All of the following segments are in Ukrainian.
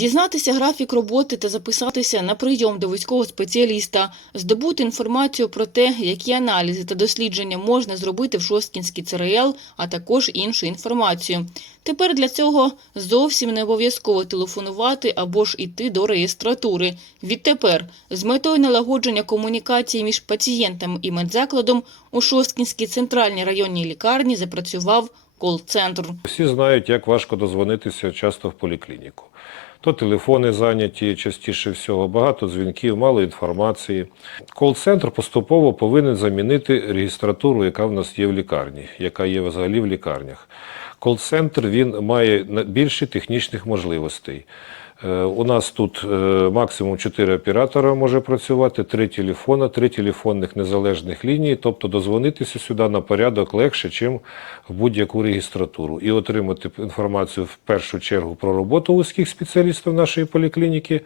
Дізнатися графік роботи та записатися на прийом до військового спеціаліста, здобути інформацію про те, які аналізи та дослідження можна зробити в Шосткінській ЦРЛ, а також іншу інформацію. Тепер для цього зовсім не обов'язково телефонувати або ж іти до реєстратури. Відтепер, з метою налагодження комунікації між пацієнтами і медзакладом, у Шосткінській центральній районній лікарні запрацював кол-центр. Всі знають, як важко дозвонитися часто в поліклініку. То телефони зайняті частіше всього, багато дзвінків, мало інформації. Кол-центр поступово повинен замінити реєстратуру, яка в нас є в лікарні, яка є взагалі в лікарнях. Кол-центр він має більше технічних можливостей. Е, У нас тут е, максимум 4 оператора може працювати, 3 телефона, 3 телефонних незалежних лінії, тобто дозвонитися сюди на порядок легше, ніж в будь-яку регістратуру. І отримати інформацію в першу чергу про роботу вузьких спеціалістів нашої поліклініки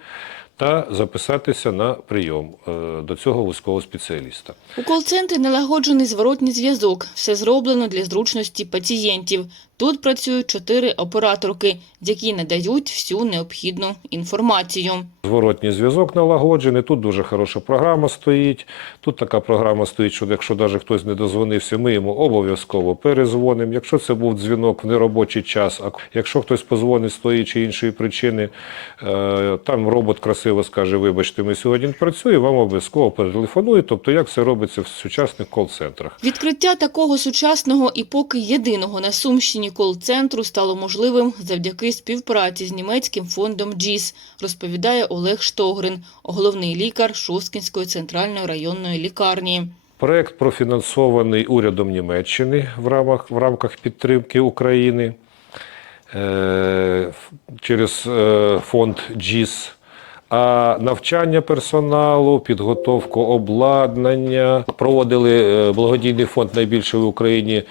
та записатися на прийом е, до цього вузького спеціаліста. У кол-центрі налагоджений зворотній зв'язок. Все зроблено для зручності пацієнтів. Тут працюють чотири операторки, які надають всю необхідну інформацію. Зворотній зв'язок налагоджений. Тут дуже хороша програма стоїть. Тут така програма стоїть, що якщо навіть хтось не дозвонився, ми йому обов'язково перезвонимо. Якщо це був дзвінок в неробочий час, а якщо хтось позвонить з тої чи іншої причини, е, там робот красиво скаже: Вибачте, ми сьогодні не працюємо, вам обов'язково перетелефонує. Тобто, як це робиться в сучасних кол-центрах. Відкриття такого сучасного і поки єдиного на Сумщині кол-центру стало можливим завдяки співпраці з німецьким фондом GIS, розповідає Олег Штогрин, головний лікар Шосткінської центральної районної лікарні. Проект профінансований урядом Німеччини в рамках, в рамках підтримки України е, через е, фонд ГІС. А навчання персоналу, підготовку обладнання. Проводили е, благодійний фонд найбільший в Україні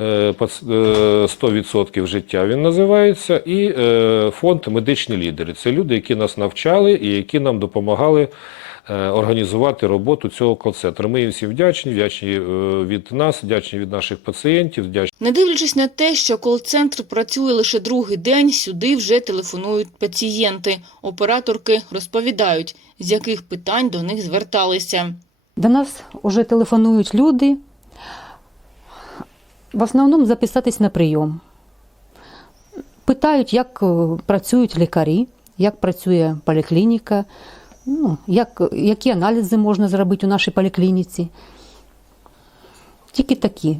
100% життя. Він називається, і е, фонд медичні лідери. Це люди, які нас навчали і які нам допомагали е, організувати роботу цього кол-центру. Ми їм всі вдячні, вдячні е, від нас, вдячні від наших пацієнтів, вдячні. Не дивлячись на те, що кол-центр працює лише другий день, сюди вже телефонують пацієнти. Операторки розповідають, з яких питань до них зверталися. До нас вже телефонують люди. В основному записатись на прийом. Питають, як е, працюють лікарі, як працює поліклініка, ну, як, які аналізи можна зробити у нашій поліклініці. Тільки такі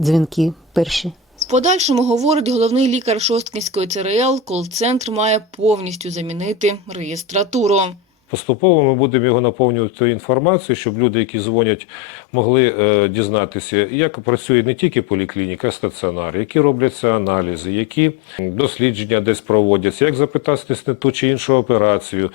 дзвінки перші. В подальшому, говорить головний лікар Шосткінської ЦРЛ, кол-центр має повністю замінити реєстратуру. Поступово ми будемо його наповнювати інформацією, щоб люди, які дзвонять, могли е, дізнатися, як працює не тільки поліклініка, а стаціонар, які робляться аналізи, які дослідження десь проводяться, як запитатися на ту чи іншу операцію,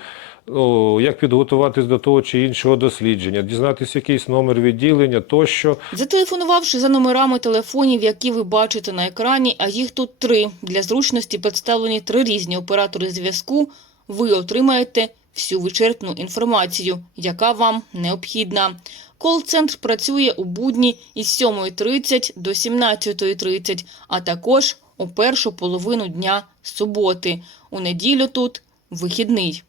ну, як підготуватись до того чи іншого дослідження, дізнатися якийсь номер відділення тощо. Зателефонувавши за номерами телефонів, які ви бачите на екрані, а їх тут три. Для зручності представлені три різні оператори зв'язку, ви отримаєте всю вичерпну інформацію, яка вам необхідна. Кол-центр працює у будні із 7.30 до 17.30, а також у першу половину дня суботи. У неділю тут вихідний.